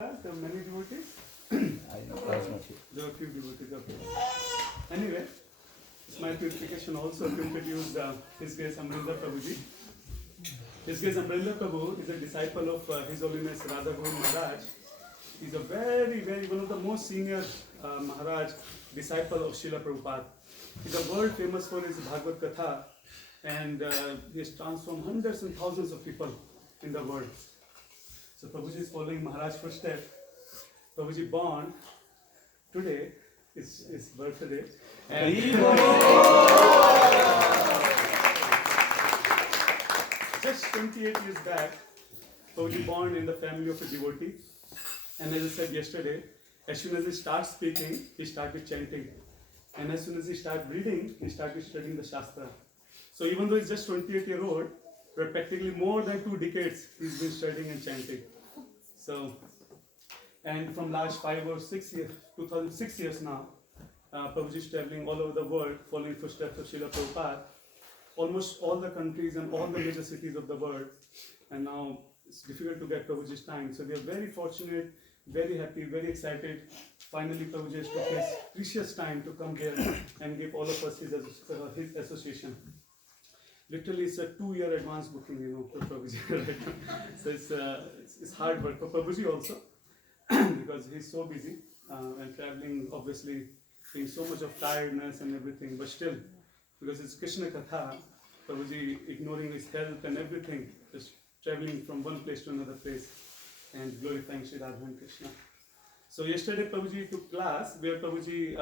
There are many devotees? I know, that's not it. There are few devotees, okay. Anyway, it's my purification also to introduce His Grace Amrinder Prabhuji. His Grace Amrinder Prabhu is a disciple of His Holiness Radha Govind Maharaj. He's a one of the most senior Maharaj disciple of Srila Prabhupada. He's a world famous for his Bhagavad Katha, and he has transformed hundreds and thousands of people in the world. So Prabhuji is following Maharaj's footsteps. Prabhuji born today, is his birthday. And just 28 years back, Prabhuji born in the family of a devotee. And as I said yesterday, as soon as he starts speaking, he started chanting. And as soon as he started reading, he started studying the Shastra. So even though he's just 28-year-old, but practically more than 2 decades he's been studying and chanting. So, and from last 5 or 6 years, 2006 years now, Prabhuji is traveling all over the world, following footsteps of Srila Prabhupada, almost all the countries and all the major cities of the world. And now it's difficult to get Prabhuji's time. So we are very fortunate, very happy, very excited. Finally, Prabhuji has took his precious time to come here and give all of us his association. Literally, it's a 2-year advance booking, for Prabhuji right now. So it's hard work for Prabhuji also, because he's so busy and traveling, obviously, seeing so much of tiredness and everything. But still, because it's Krishna Katha, Prabhuji ignoring his health and everything, just traveling from one place to another place and glorifying Sri Radha and Krishna. So yesterday, Prabhuji took class where Prabhuji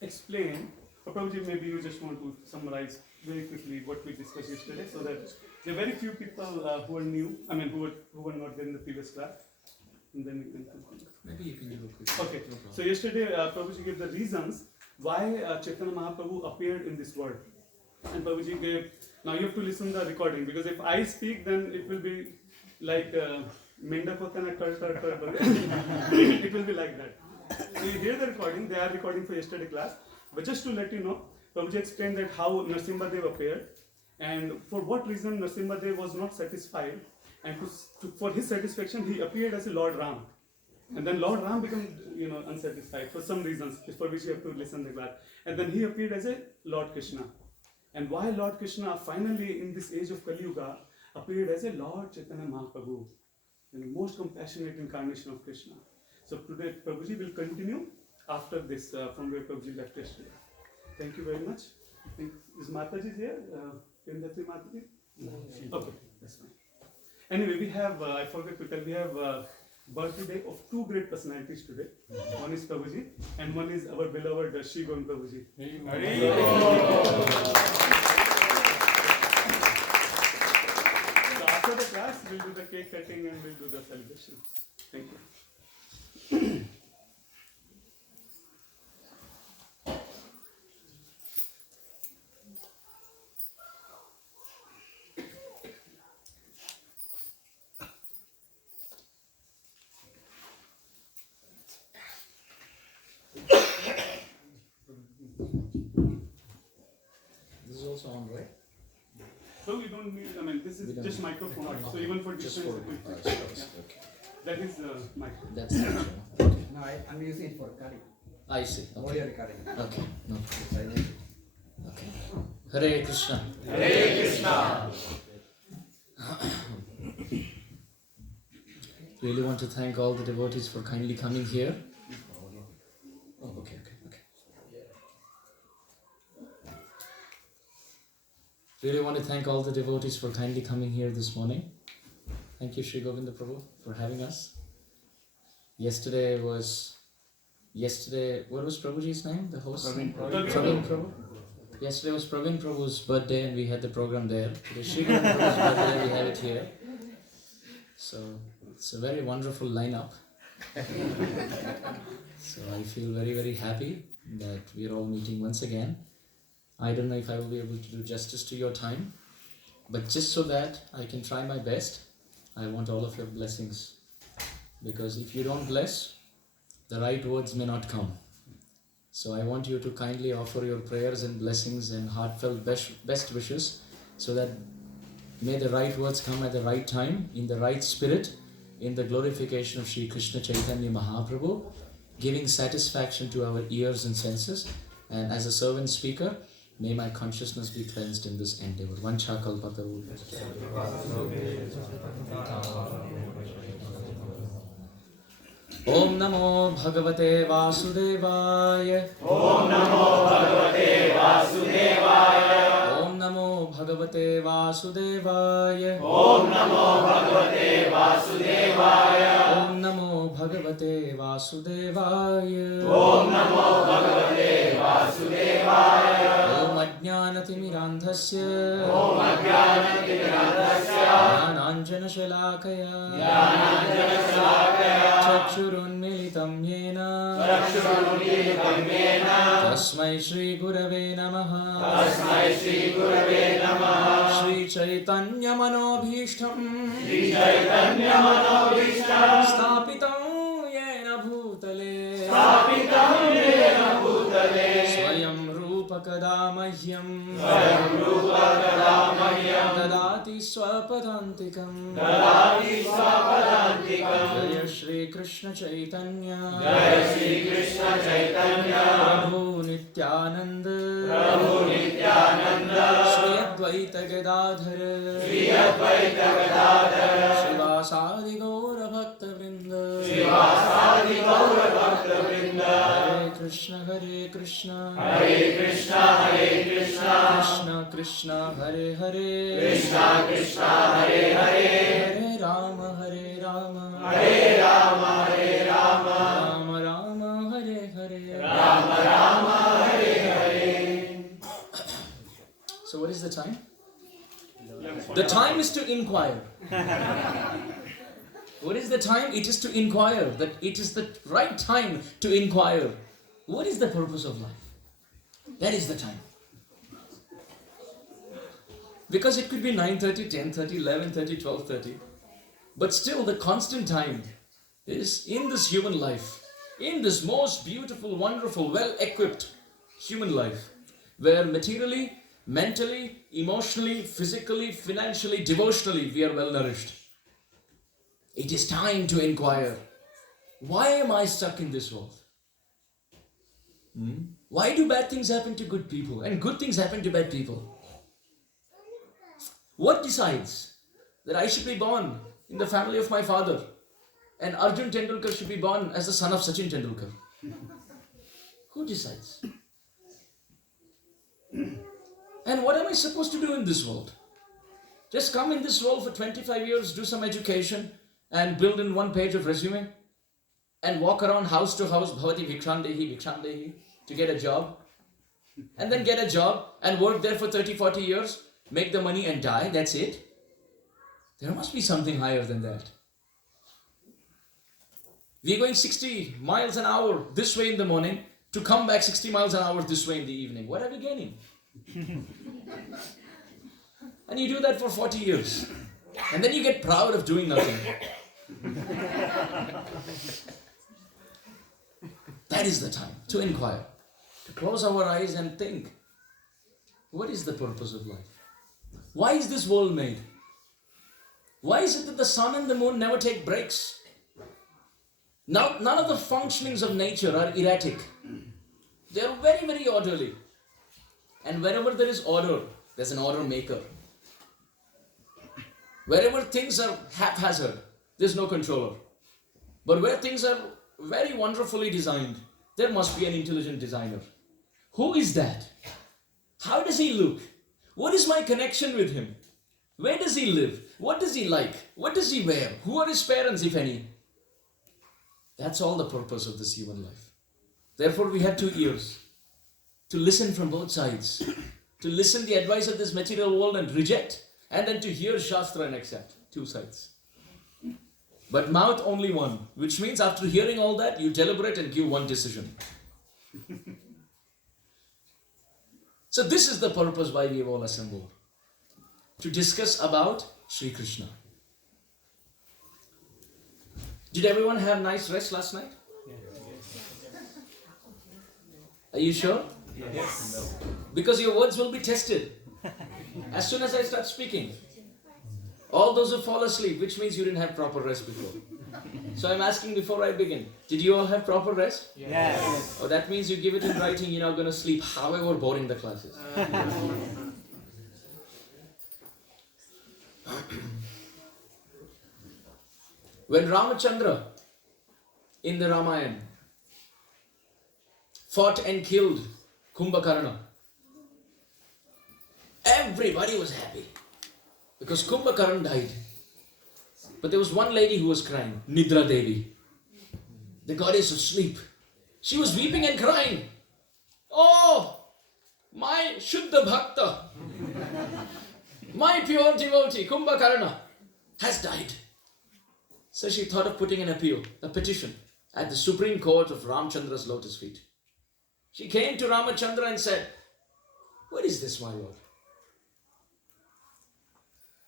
explained, or Prabhuji, maybe you just want to summarize very quickly what we discussed yesterday, so that there are very few people who are new, who were not there in the previous class, and then we can continue. Maybe you can do a quick. Okay, so yesterday Prabhuji gave the reasons why Chaitanya Mahaprabhu appeared in this world, and Prabhuji gave. Now you have to listen to the recording, because if I speak, then it will be like Mendak hota na tar. It will be like that. So you hear the recording. They are recording for yesterday class, but just to let you know, Prabhuji explained that how Narasimha Dev appeared, and for what reason Narasimha Dev was not satisfied, and for his satisfaction he appeared as a Lord Ram, and then Lord Ram became unsatisfied for some reasons for which you have to listen to the class, and then he appeared as a Lord Krishna, and why Lord Krishna finally in this age of Kali Yuga appeared as a Lord Chaitanya Mahaprabhu, the most compassionate incarnation of Krishna. So today Prabhuji will continue after this from where Prabhuji left yesterday. Thank you very much. I think, is Mataji here? Pendati Mataji? Okay, that's fine. Anyway, we have, I forgot to tell, we have birthday of 2 great personalities today. One is Prabhuji, and one is our beloved Shri Govind Prabhuji. So after the class, we'll do the cake cutting and we'll do the celebration. Thank you. This is also on, right? So we don't need, this is just microphone, so even for distance, it will fit. Okay. That is mic. That's the actual. Okay. No, I'm using it for recording. I see. Okay. Audio recording. Okay. No. Silent. Okay. Hare Krishna. Hare Krishna. Really want to thank all the devotees for kindly coming here. Oh, okay. Really want to thank all the devotees for kindly coming here this morning. Thank you, Sri Govinda Prabhu, for having us. Yesterday, what was Prabhuji's name? The host? Praveen Prabhu. Yesterday was Praveen Prabhu's birthday, and we had the program there. Today, Sri Govinda Prabhu's birthday, we have it here. So it's a very wonderful lineup. So I feel very, very happy that we are all meeting once again. I don't know if I will be able to do justice to your time, but just so that I can try my best, I want all of your blessings. Because if you don't bless, the right words may not come. So I want you to kindly offer your prayers and blessings and heartfelt best wishes, so that may the right words come at the right time, in the right spirit, in the glorification of Sri Krishna Chaitanya Mahaprabhu, giving satisfaction to our ears and senses. And as a servant speaker, may my consciousness be cleansed in this endeavor. Vancha kalpataru. Om Namo Bhagavate Vasudevaya. Om Namo Bhagavate Vasudevaya. Om Namo Bhagavate Vasudevaya. Om Namo Bhagavate Vasudevaya. Om Namo Bhagavate Vasudevaya. Om Namo Bhagavate Vasudevaya. Om Ajnanatimirandhasya. Om Ajnanatimirandhasya. Jnananjana Shalakaya. Jnananjana Shalakaya. Chakshurunmilitam yena. Chakshurunmilitam yena. Tasmai Shri Gurave Namaha. Tasmai Shri Gurave Namaha. Shri Chaitanya Manobhishtam. Shri Chaitanya Manobhishtam. Stapitam yena bhutale. Stapitam yena bhutale. Swayam Rupa Kadamahyam. Swayam Rupa Kadamahyam. Dadati Swapadantikam. Dadati Swapadantikam. Jaya Shri Krishna Chaitanya. Jaya Shri Krishna Chaitanya. Prabhu Nityananda. Prabhu Nityananda. Shri Advaita Gadadhara. Shri Advaita Gadadhara. Shivasadi Gaura Bhakta Vrinda. Shivasadi Gaura Bhakta Vrinda. Hare Krishna Hare Krishna. Hare Krishna Hare Krishna. Krishna Krishna Hare Hare. Krishna Krishna Hare Hare. Hare Rama Hare Rama. Hare Rama Hare Rama. Rama Rama Hare Hare. Rama Rama Hare Hare. So what is the time? The time is to inquire. What is the time? It is to inquire. That it is the right time to inquire. What is the purpose of life? That is the time. Because it could be 9:30, 10:30, 11:30, 12:30. But still the constant time is in this human life. In this most beautiful, wonderful, well-equipped human life. Where materially, mentally, emotionally, physically, financially, devotionally, we are well nourished. It is time to inquire, why am I stuck in this world? Why do bad things happen to good people and good things happen to bad people? What decides that I should be born in the family of my father and Arjun Tendulkar should be born as the son of Sachin Tendulkar? Who decides? And what am I supposed to do in this world? Just come in this world for 25 years, do some education and build in one page of resume and walk around house to house, bhavati bhikshandehi, to get a job. And then get a job and work there for 30-40 years, make the money and die, that's it? There must be something higher than that. We are going 60 miles an hour this way in the morning to come back 60 miles an hour this way in the evening. What are we gaining? And you do that for 40 years. And then you get proud of doing nothing. That is the time to inquire, to close our eyes and think, what is the purpose of life? Why is this world made? Why is it that the sun and the moon never take breaks? Now, none of the functionings of nature are erratic. They are very, very orderly. And wherever there is order, there's an order maker. Wherever things are haphazard, there's no controller. But where things are very wonderfully designed, there must be an intelligent designer. Who is that? How does he look? What is my connection with him? Where does he live? What does he like? What does he wear? Who are his parents, if any? That's all the purpose of this human life. Therefore, we have 2 ears to listen from both sides, to listen the advice of this material world and reject, and then to hear Shastra and accept. 2 sides. But mouth only one, which means after hearing all that, you deliberate and give one decision. So this is the purpose why we have all assembled. To discuss about Sri Krishna. Did everyone have nice rest last night? Are you sure? Yes. Because your words will be tested as soon as I start speaking. All those who fall asleep, which means you didn't have proper rest before. So I'm asking before I begin, did you all have proper rest? Yes. Oh, that means you give it in writing, you're not going to sleep however boring the class is. When Ramachandra in the Ramayana fought and killed Kumbhakarna, everybody was happy because Kumbhakarna died. But there was one lady who was crying, Nidra Devi, the goddess of sleep. She was weeping and crying. Oh, my Shuddha Bhakta, my pure devotee Kumbhakarna has died. So she thought of putting an appeal, a petition, at the Supreme Court of Ramchandra's lotus feet. She came to Ramachandra and said, what is this, my lord?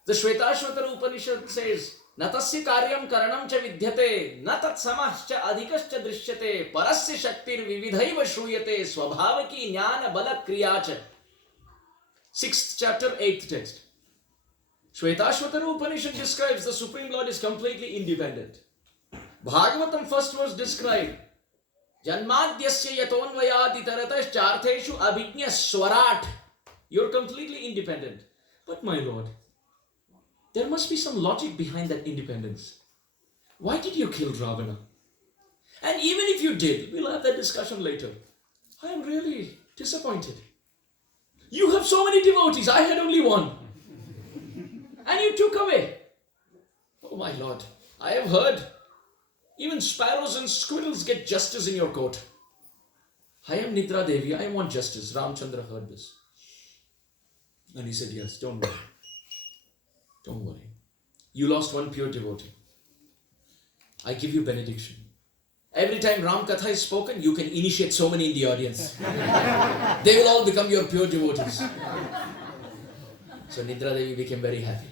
The Shvetashvatara Upanishad says, Natasya karyam karanam cha vidyate, na tat samahcha adhikascha drishyate, parasya shaktir vividhaiva shruyate, swabhavaki jnana bala kriyacha. 6th chapter, 8th text. Shvetashvatara Upanishad describes the Supreme Lord is completely independent. Bhagavatam first verse described, Janmadhyasya yatonvayadi taratas chartheshu abhijna swarat. You're completely independent. But my lord, there must be some logic behind that independence. Why did you kill Ravana? And even if you did, we'll have that discussion later. I am really disappointed. You have so many devotees, I had only one. And you took away. Oh my lord, I have heard even sparrows and squirrels get justice in your court. I am Nidra Devi, I want justice. Ramchandra heard this. And he said, yes, don't worry. Don't worry. You lost one pure devotee. I give you benediction. Every time Ram Katha is spoken, you can initiate so many in the audience. They will all become your pure devotees. So Nidra Devi became very happy.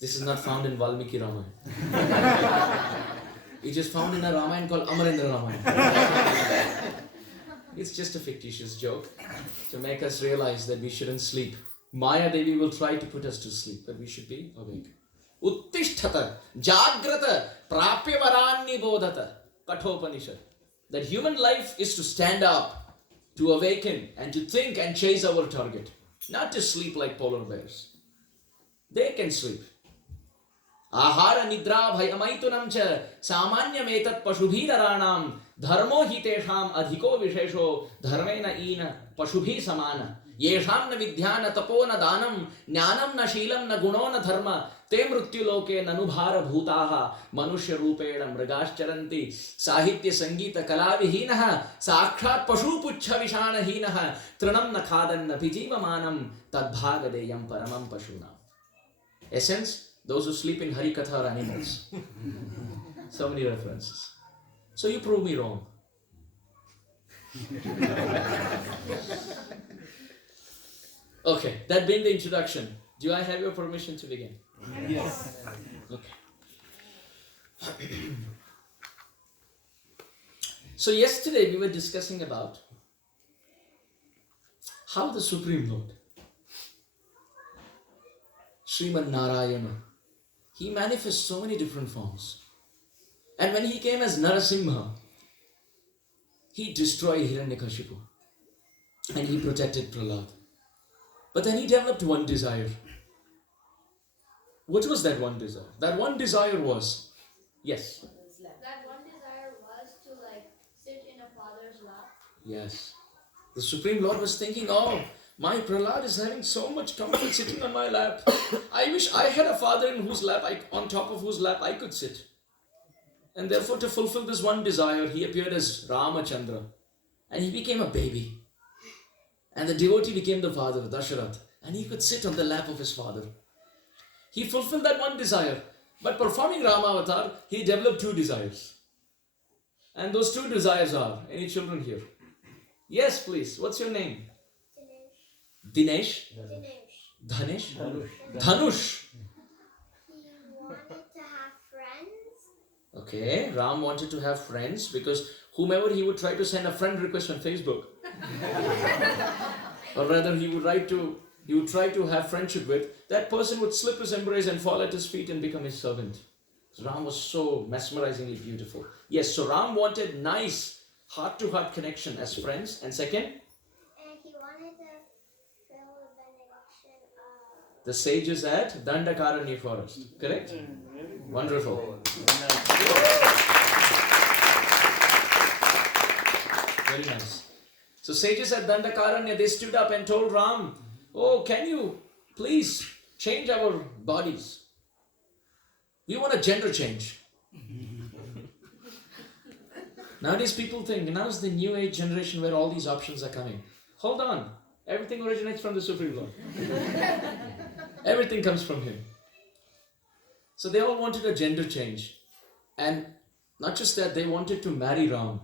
This is not found in Valmiki Ramayana. It is found in a Ramayana called Amarendra Ramayana. It's just a fictitious joke to make us realize that we shouldn't sleep. Maya Devi will try to put us to sleep, but we should be awake. Uttishtata, Jagrata, Prapyavaranni Bodhata, Kathopanishad. That human life is to stand up, to awaken, and to think and chase our target. Not to sleep like polar bears. They can sleep. Ahara nidra bhayamaitunam cha samanyam etat pashubhidaranam dharmo hi tesham adhiko vishesho dharmena ina pashubhi samana yesham na vidhyana tapo na danam jnanam na shilam na guno na dharma te mrutyuloke nanubhara bhutaha manushya rupena mrigascharanti sahitya sangeeta kalavihinaha sakshat pashupuchha vishanahinaha trinam na khadan na pijivamanam tadbhagadeyam paramam pashunam. Essence, those who sleep in Hari Katha are animals. So many references. So you prove me wrong. Okay, that being the introduction, do I have your permission to begin? Yes. Okay. So yesterday we were discussing about how the Supreme Lord, Sriman Narayana, he manifests so many different forms. And when he came as Narasimha, he destroyed Hiranyakashipu and he protected Prahlad. But then he developed one desire. What was that one desire? That one desire was, yes. That one desire was to sit in a father's lap. Yes. The Supreme Lord was thinking, oh, my Prahlad is having so much comfort sitting on my lap. I wish I had a father in whose lap, on top of whose lap I could sit. And therefore, to fulfill this one desire, he appeared as Ramachandra. And he became a baby. And the devotee became the father, Dasharath. And he could sit on the lap of his father. He fulfilled that one desire. But performing Ramavatar, he developed two desires. And those two desires are, any children here? Yes, please. What's your name? Dinesh? Dinesh. Dhanesh? Dhanush. He wanted to have friends. Okay, Ram wanted to have friends because whomever he would try to send a friend request on Facebook. Or rather he would try to have friendship with, that person would slip his embrace and fall at his feet and become his servant. Ram was so mesmerizingly beautiful. Yes, so Ram wanted nice heart-to-heart connection as friends. And second, And he wanted to feel the benediction of... the sages at Dandakaranya forest. Correct? Wonderful. Very nice. So sages at Dandakaranya, they stood up and told Ram, oh, can you please change our bodies? We want a gender change. Nowadays people think, now is the new age generation where all these options are coming. Hold on. Everything originates from the Supreme Lord. Everything comes from Him. So they all wanted a gender change. And not just that, they wanted to marry Ram.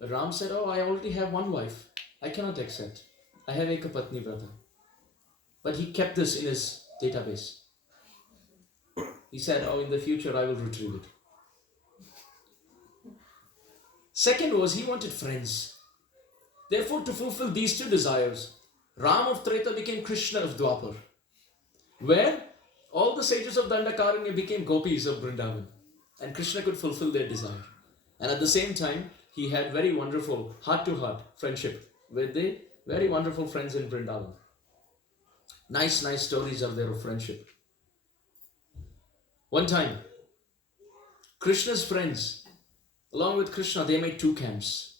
But Ram said, oh, I already have one wife. I cannot accept. I have Eka Patni brother. But he kept this in his database. He said, oh, in the future I will retrieve it. Second was, he wanted friends. Therefore, to fulfill these two desires, Ram of Treta became Krishna of Dwapar, where all the sages of Dandakaranya became gopis of Vrindavan, and Krishna could fulfill their desire. And at the same time, he had very wonderful heart-to-heart friendship with the very wonderful friends in Vrindavan. Nice stories are there of friendship. One time, Krishna's friends, along with Krishna, they made two camps.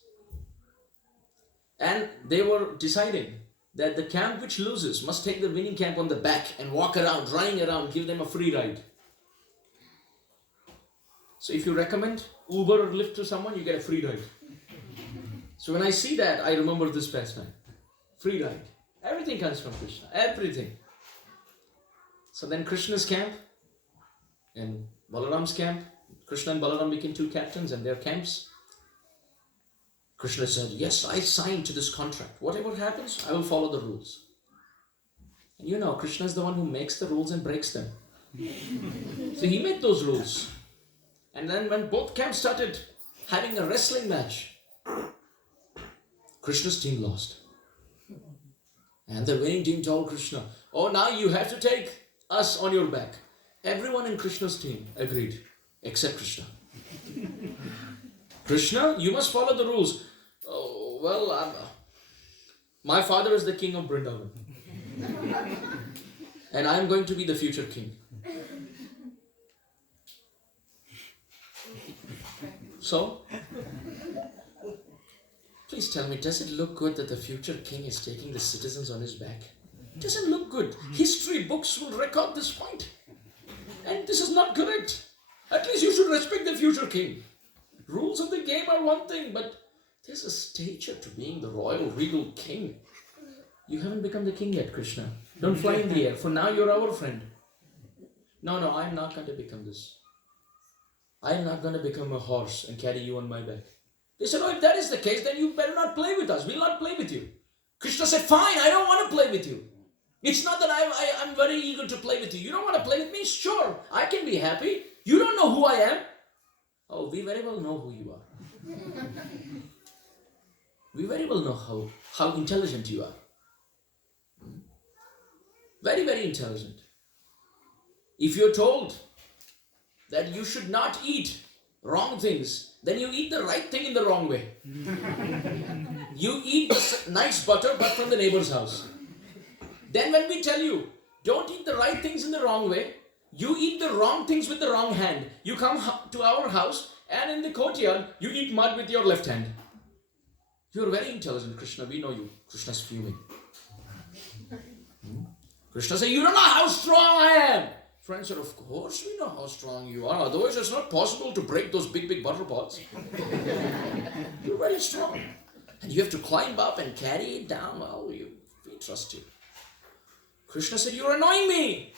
And they were deciding that the camp which loses must take the winning camp on the back and walk around, running around, give them a free ride. So if you recommend Uber or Lyft to someone, you get a free ride. So when I see that, I remember this pastime. Free ride. Everything comes from Krishna. Everything. So then Krishna's camp and Balaram's camp, Krishna and Balaram became two captains and their camps. Krishna said, yes, I signed to this contract. Whatever happens, I will follow the rules. And you know, Krishna is the one who makes the rules and breaks them. So he made those rules. And then when both camps started having a wrestling match, Krishna's team lost. And the winning team told Krishna, oh, now you have to take us on your back. Everyone in Krishna's team agreed, except Krishna. Krishna, you must follow the rules. Oh, well, my father is the king of Vrindavan. And I am going to be the future king. So, please tell me, does it look good that the future king is taking the citizens on his back? It doesn't look good. History books will record this point. And this is not correct. At least you should respect the future king. Rules of the game are one thing, but there's a stature to being the royal, regal king. You haven't become the king yet, Krishna. Don't fly in the air. For now, you're our friend. No, I'm not going to become this. I'm not going to become a horse and carry you on my back. They said, oh, if that is the case, then you better not play with us. We'll not play with you. Krishna said, fine, I don't want to play with you. It's not that I'm very eager to play with you. You don't want to play with me? Sure, I can be happy. You don't know who I am. Oh, we very well know who you are. We very well know how intelligent you are. Very, very intelligent. If you're told that you should not eat wrong things, then you eat the right thing in the wrong way. You eat nice butter but from the neighbor's house. Then when we tell you, don't eat the right things in the wrong way, you eat the wrong things with the wrong hand. You come to our house and in the courtyard, you eat mud with your left hand. You're very intelligent, Krishna. We know you. Krishna's fuming. Krishna says, you don't know how strong I am. Friends said, of course we know how strong you are. Otherwise, it's not possible to break those big butter pots. You're very strong. And you have to climb up and carry it down. Well, we trust you. Krishna said, you're annoying me.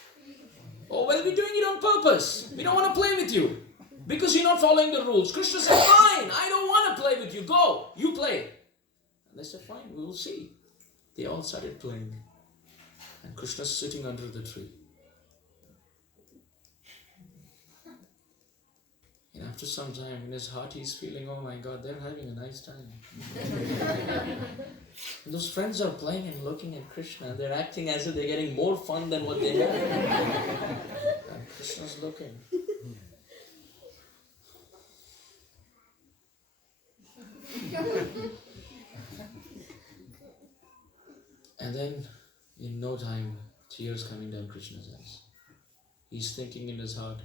Oh, well, we're doing it on purpose. We don't want to play with you. Because you're not following the rules. Krishna said, fine, I don't want to play with you. Go, you play. And they said, fine, we will see. They all started playing. And Krishna's sitting under the tree. And after some time, in his heart, he's feeling, oh my God, they're having a nice time. And those friends are playing and looking at Krishna. They're acting as if they're getting more fun than what they have. And Krishna's looking. And then, in no time, tears coming down Krishna's eyes. He's thinking in his heart,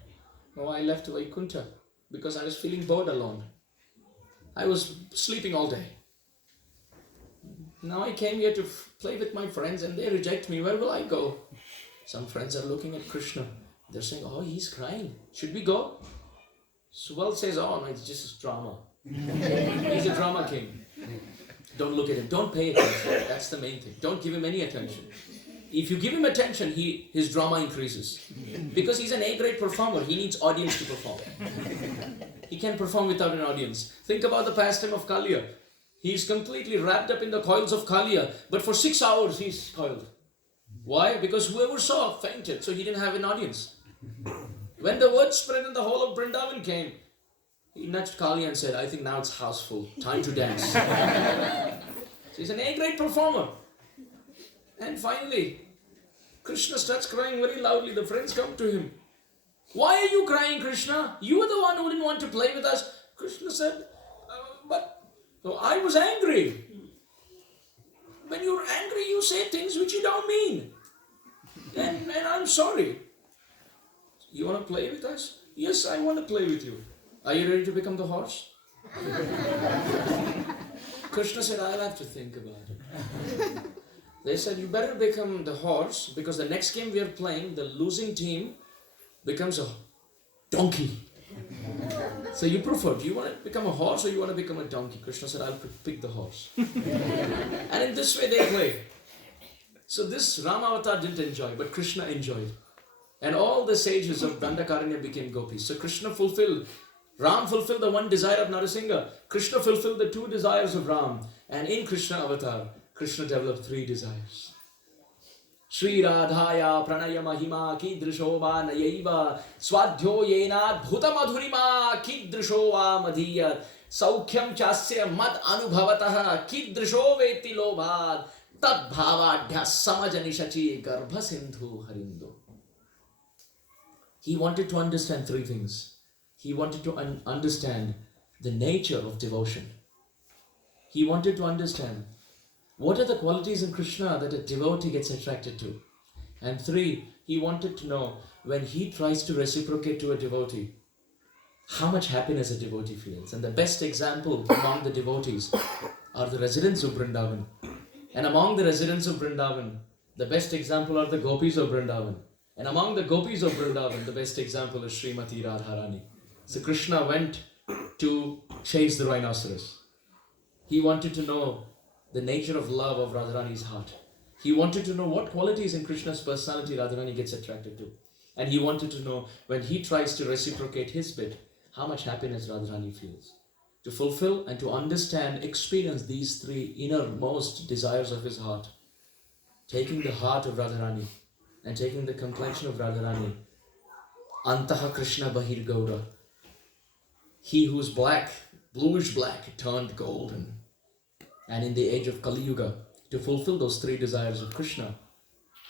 oh, I left Vaikuntha because I was feeling bored alone. I was sleeping all day. Now I came here to play with my friends and they reject me. Where will I go? Some friends are looking at Krishna. They're saying, oh, he's crying. Should we go? Subal says, oh, no, it's just drama. He's a drama king. Don't look at him. Don't pay attention. That's the main thing. Don't give him any attention. If you give him attention, his drama increases. Because he's an A-grade performer, he needs audience to perform. He can't perform without an audience. Think about the pastime of Kaliya. He's completely wrapped up in the coils of Kaliya, but for 6 hours he's coiled. Why? Because whoever saw fainted, so he didn't have an audience. When the word spread and the whole of Vrindavan came, he nudged Kaliya and said, I think now it's house full. Time to dance. So he's an A-grade performer. And finally, Krishna starts crying very loudly. The friends come to him. Why are you crying, Krishna? You were the one who didn't want to play with us. Krishna said, so I was angry. When you're angry, you say things which you don't mean. And I'm sorry. You want to play with us? Yes, I want to play with you. Are you ready to become the horse? Krishna said, I'll have to think about it. They said, you better become the horse because the next game we are playing, the losing team becomes a donkey. So you prefer, do you want to become a horse or you want to become a donkey? Krishna said, I'll pick the horse. And in this way they play. So this Rama avatar didn't enjoy, but Krishna enjoyed. And all the sages of Dandakaranya became gopis. So Ram fulfilled the one desire of Narasingha. Krishna fulfilled the 2 desires of Ram. And in Krishna avatar, Krishna developed 3 desires. Shri Radhaya Pranaya Mahima Kidrishova Nayaiva Swadhyo Yenad Bhuta Madhurima Kidrishova Madhiyat Saukhyam Chasya Mad Anubhavataha Kidrisho Veti Lobhad Tad Bhavadhya Samajanishachi Garbha Sindhu Harindo. He wanted to understand 3 things. He wanted to understand the nature of devotion. He wanted to understand what are the qualities in Krishna that a devotee gets attracted to. And 3, he wanted to know when he tries to reciprocate to a devotee, how much happiness a devotee feels. And the best example among the devotees are the residents of Vrindavan. And among the residents of Vrindavan, the best example are the gopis of Vrindavan. And among the gopis of Vrindavan, the best example is Srimati Radharani. So Krishna went to chase the rhinoceros. He wanted to know the nature of love of Radharani's heart. He wanted to know what qualities in Krishna's personality Radharani gets attracted to. And he wanted to know when he tries to reciprocate his bit, how much happiness Radharani feels. To fulfill and to understand, experience these 3 innermost desires of his heart. Taking the heart of Radharani and taking the complexion of Radharani. Antaha Krishna Bahir Gaura. He who's black, bluish black, turned golden. And in the age of Kali Yuga, to fulfill those 3 desires of Krishna,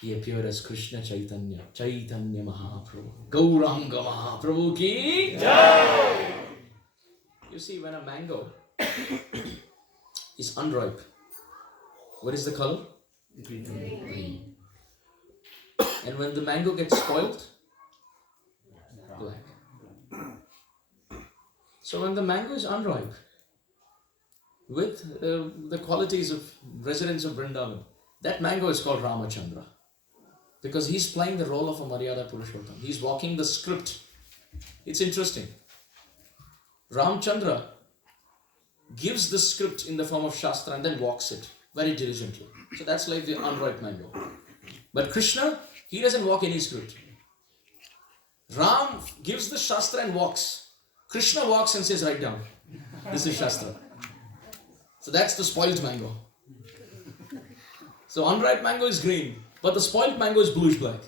he appeared as Krishna Chaitanya, Chaitanya Mahaprabhu, Gauranga Mahaprabhu ki Jai! You see, when a mango is unripe, what is the color? Green. And when the mango gets spoiled, black. So when the mango is unripe, with the qualities of residents of Vrindavan, that mango is called Ramachandra. Because he's playing the role of a Maryada Purushottam. He's walking the script. It's interesting. Ramchandra gives the script in the form of Shastra and then walks it very diligently. So that's like the unripe mango. But Krishna, he doesn't walk any script. Ram gives the Shastra and walks. Krishna walks and says, write down. This is Shastra. So that's the spoiled mango. So unripe mango is green, but the spoiled mango is bluish black.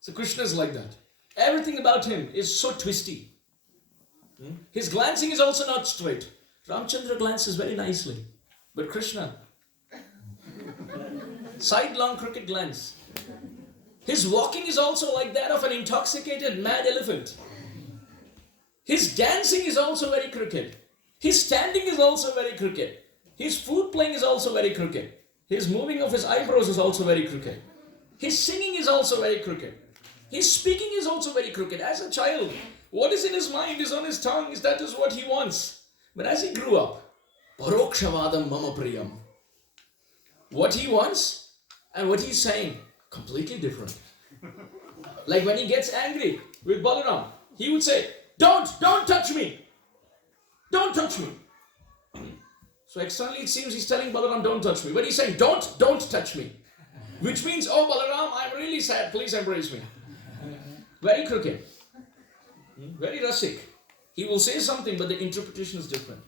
So Krishna is like that. Everything about him is so twisty. His glancing is also not straight. Ramchandra glances very nicely. But Krishna, sidelong crooked glance. His walking is also like that of an intoxicated mad elephant. His dancing is also very crooked. His standing is also very crooked. His flute playing is also very crooked. His moving of his eyebrows is also very crooked. His singing is also very crooked. His speaking is also very crooked. As a child, what is in his mind is on his tongue, that is what he wants. But as he grew up, Parokshavadam mama priyam. What he wants and what he's saying, completely different. Like when he gets angry with Balaram, he would say, don't touch me. Don't touch me. So externally it seems he's telling Balaram, don't touch me. But he's saying, don't touch me. Which means, oh Balaram, I'm really sad, please embrace me. Very crooked. Very rasik. He will say something, but the interpretation is different.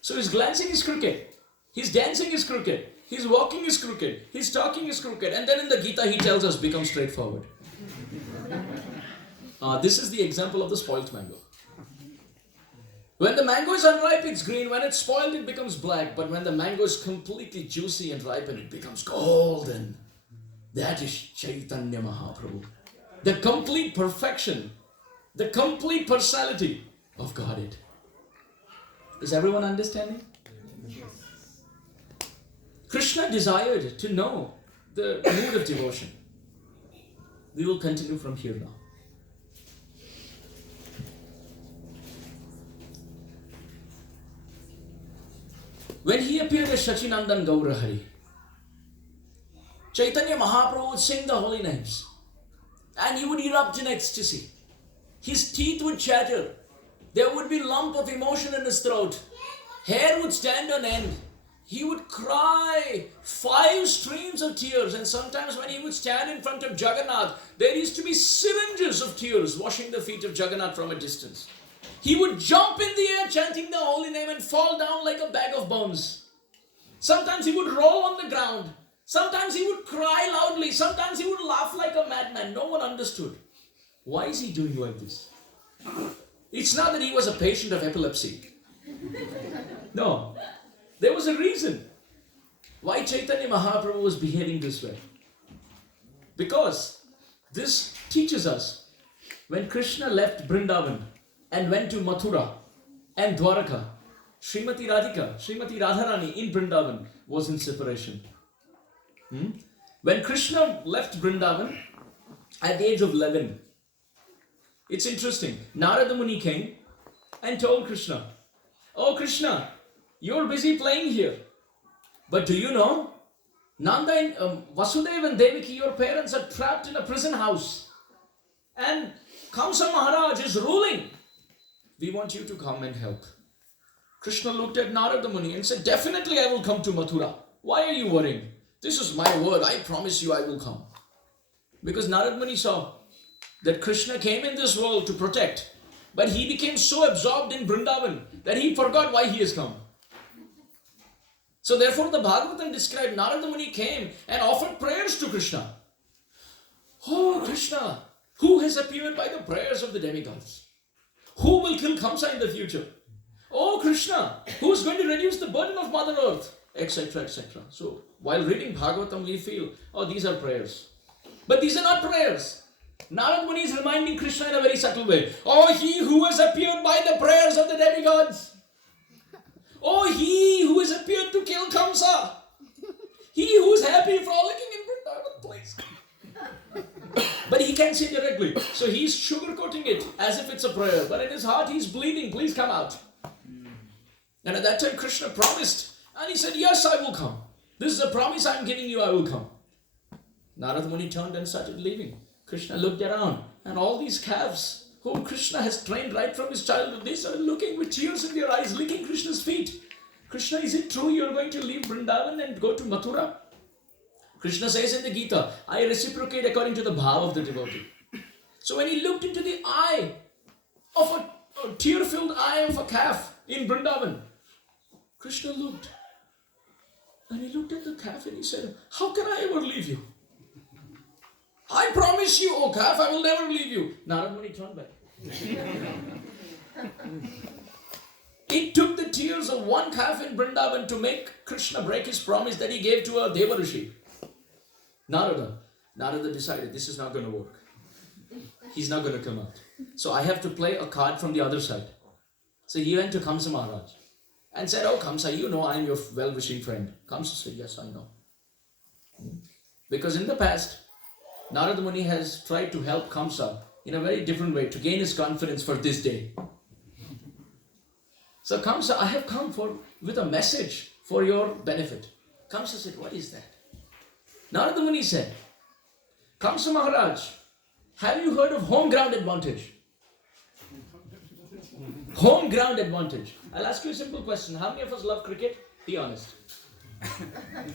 So his glancing is crooked. His dancing is crooked. His walking is crooked. His talking is crooked. And then in the Gita he tells us, become straightforward. This is the example of the spoilt mango. When the mango is unripe, it's green. When it's spoiled, it becomes black. But when the mango is completely juicy and ripened, it becomes golden. That is Chaitanya Mahaprabhu. The complete perfection, the complete personality of Godhead. Is everyone understanding? Krishna desired to know the mood of devotion. We will continue from here now. When he appeared as Shachinandan Gaura Hari, Chaitanya Mahaprabhu would sing the holy names and he would erupt in ecstasy. His teeth would chatter. There would be a lump of emotion in his throat. Hair would stand on end. He would cry 5 streams of tears, and sometimes when he would stand in front of Jagannath, there used to be syringes of tears washing the feet of Jagannath from a distance. He would jump in the air chanting the holy name and fall down like a bag of bones. Sometimes he would roll on the ground. Sometimes he would cry loudly. Sometimes he would laugh like a madman. No one understood. Why is he doing like this? It's not that he was a patient of epilepsy. No. There was a reason why Chaitanya Mahaprabhu was behaving this way. Because this teaches us when Krishna left Vrindavan and went to Mathura and Dwaraka, Srimati Radharani in Vrindavan was in separation. When Krishna left Vrindavan at the age of 11, it's interesting. Narada Muni came and told Krishna, "Oh Krishna, you're busy playing here. But do you know, Nanda and Vasudeva and Devaki, your parents are trapped in a prison house. And Kamsa Maharaj is ruling. We want you to come and help." Krishna looked at Narada Muni and said, "Definitely I will come to Mathura. Why are you worrying? This is my word. I promise you I will come." Because Narada Muni saw that Krishna came in this world to protect. But he became so absorbed in Vrindavan that he forgot why he has come. So therefore the Bhagavatam described Narada Muni came and offered prayers to Krishna. "Oh Krishna, who has appeared by the prayers of the demigods? Who will kill Kamsa in the future? Oh Krishna, who is going to reduce the burden of Mother Earth?" Etc. etc. So while reading Bhagavatam we feel, oh, these are prayers. But these are not prayers. Narada Muni is reminding Krishna in a very subtle way. "Oh, he who has appeared by the prayers of the demigods. Oh, he who has appeared to kill Kamsa. He who is happy frolicking in Vrindavan, please." But he can't say directly. So he's sugarcoating it as if it's a prayer. But in his heart he's bleeding. "Please come out." And at that time Krishna promised. And he said, "Yes, I will come. This is a promise I'm giving you, I will come." Narada Muni turned and started leaving. Krishna looked around. And all these calves whom Krishna has trained right from his childhood, they started looking with tears in their eyes, licking Krishna's feet. "Krishna, is it true you're going to leave Vrindavan and go to Mathura?" Krishna says in the Gita, "I reciprocate according to the bhava of the devotee." So when he looked into the eye of a tear-filled eye of a calf in Vrindavan, Krishna looked. And he looked at the calf and he said, "How can I ever leave you? I promise you, O calf, I will never leave you." Narada Muni turned back. It took the tears of one calf in Vrindavan to make Krishna break his promise that he gave to a Devarishi. Narada decided this is not going to work. He's not going to come out. So I have to play a card from the other side. So he went to Kamsa Maharaj and said, oh Kamsa, you know I am your well-wishing friend. Kamsa said, yes, I know. Because in the past, Narada Muni has tried to help Kamsa in a very different way to gain his confidence for this day. So Kamsa, I have come with a message for your benefit. Kamsa said, what is that? Narada Muni said, Kamsa Maharaj, have you heard of home ground advantage? Home ground advantage. I'll ask you a simple question. How many of us love cricket? Be honest.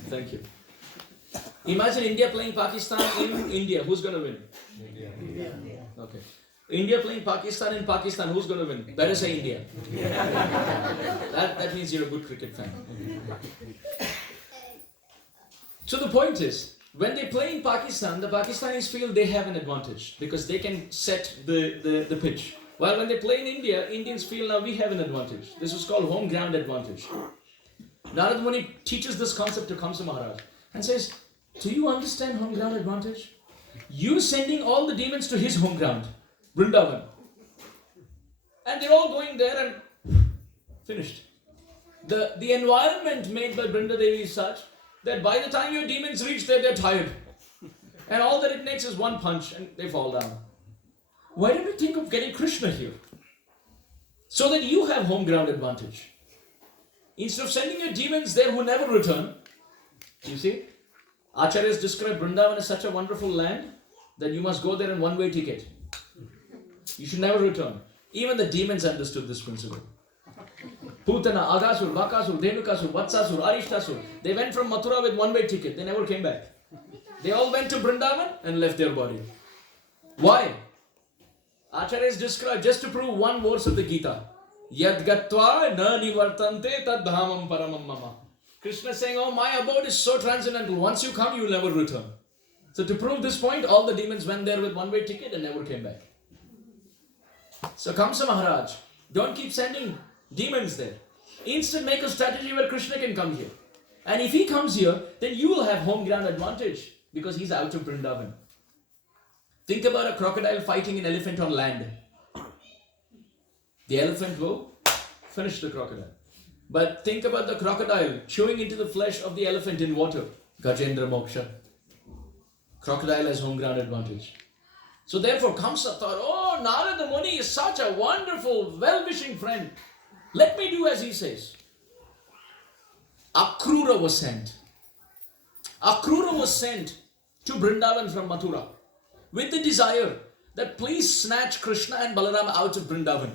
Thank you. Imagine India playing Pakistan in India. Who's going to win? India. Okay. India playing Pakistan in Pakistan. Who's going to win? Better say India. That means you're a good cricket fan. So the point is, when they play in Pakistan, the Pakistanis feel they have an advantage because they can set the pitch. While when they play in India, Indians feel now we have an advantage. This is called home ground advantage. Narada Muni teaches this concept to Kamsa Maharaj and says, do you understand home ground advantage? You sending all the demons to his home ground, Vrindavan. And they're all going there and finished. The environment made by Vrinda Devi is such that by the time your demons reach there, they're tired. And all that it takes is one punch and they fall down. Why don't you think of getting Krishna here? So that you have home ground advantage. Instead of sending your demons there who never return, you see, Acharyas describe Vrindavan as such a wonderful land that you must go there in one-way ticket. You should never return. Even the demons understood this principle. Putana, Aghasur, Bakasur, Dhenukasur, Vatsasur, Arishtasur. They went from Mathura with one-way ticket. They never came back. They all went to Vrindavan and left their body. Why? Acharyas describe, just to prove one verse of the Gita. Yad gatva na nivartante tad dhamam paramam mama. Krishna is saying, oh, my abode is so transcendental. Once you come, you will never return. So to prove this point, all the demons went there with one-way ticket and never came back. So Kamsa Maharaj, don't keep sending demons there. Instead, make a strategy where Krishna can come here. And if he comes here, then you will have home ground advantage because he's out of Vrindavan. Think about a crocodile fighting an elephant on land. The elephant will finish the crocodile. But think about the crocodile chewing into the flesh of the elephant in water. Gajendra Moksha. Crocodile has home ground advantage. So therefore Kamsa thought, oh, Narada Muni is such a wonderful, well-wishing friend. Let me do as he says. Akrura was sent. Akrura was sent to Vrindavan from Mathura with the desire that please snatch Krishna and Balaram out of Vrindavan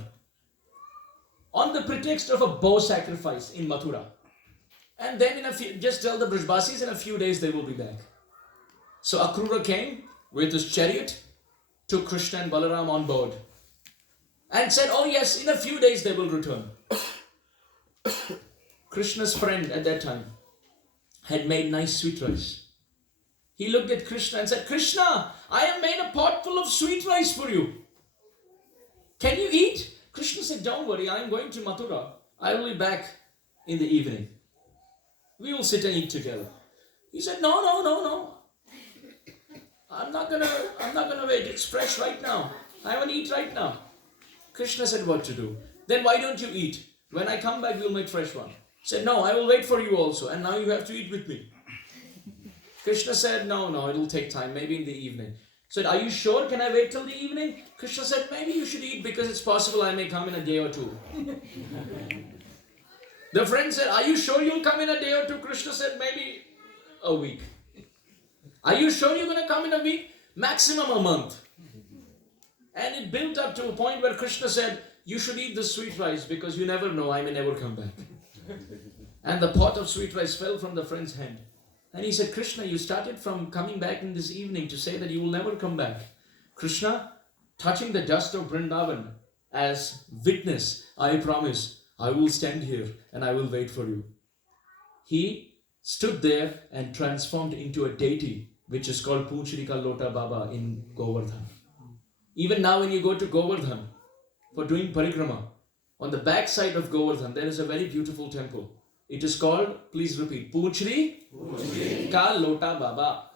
on the pretext of a bow sacrifice in Mathura. And then just tell the Brajbasis in a few days they will be back. So Akrura came with his chariot, took Krishna and Balaram on board and said, oh yes, in a few days they will return. Krishna's friend at that time had made nice sweet rice. He looked at Krishna and said, Krishna, I have made a pot full of sweet rice for you. Can you eat? Krishna said, don't worry, I am going to Mathura. I will be back in the evening. We will sit and eat together. He said, no. I'm not gonna wait. It's fresh right now. I want to eat right now. Krishna said, what to do? Then why don't you eat? When I come back, we'll make fresh one. He said, no, I will wait for you also. And now you have to eat with me. Krishna said, no, it'll take time. Maybe in the evening. Said, are you sure? Can I wait till the evening? Krishna said, maybe you should eat because it's possible I may come in a day or two. The friend said, are you sure you'll come in a day or two? Krishna said, maybe a week. Are you sure you're going to come in a week? Maximum a month. And it built up to a point where Krishna said, you should eat the sweet rice because you never know, I may never come back. And the pot of sweet rice fell from the friend's hand. And he said, Krishna, you started from coming back in this evening to say that you will never come back. Krishna, touching the dust of Vrindavan as witness, I promise, I will stand here and I will wait for you. He stood there and transformed into a deity, which is called Poochrika Lota Baba in Govardhan. Even now when you go to Govardhan for doing parikrama, On the back side of Govardhan, there is a very beautiful temple. It is called, please repeat, Poochri Ka Lota Baba.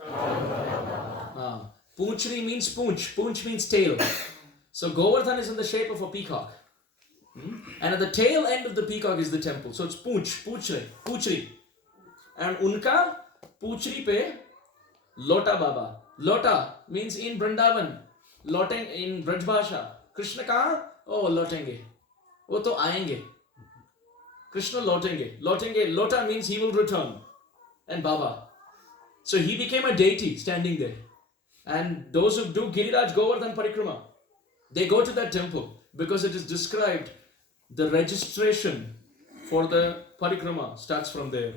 Poochri means poonch. Poonch means tail. So Govardhan is in the shape of a peacock. And at the tail end of the peacock is the temple. So it's Poochri. And Unka, Poochri pe Lota Baba. Lota means in Vrindavan. Loteng in Braj Bhasha. Krishna kaha? Oh, lotenge. वो तो आएंगे. Krishna lotenge. Lota means he will return. And Baba. So he became a deity standing there. And those who do Giriraj Govardhan Parikrama, they go to that temple because it is described the registration for the Parikrama starts from there.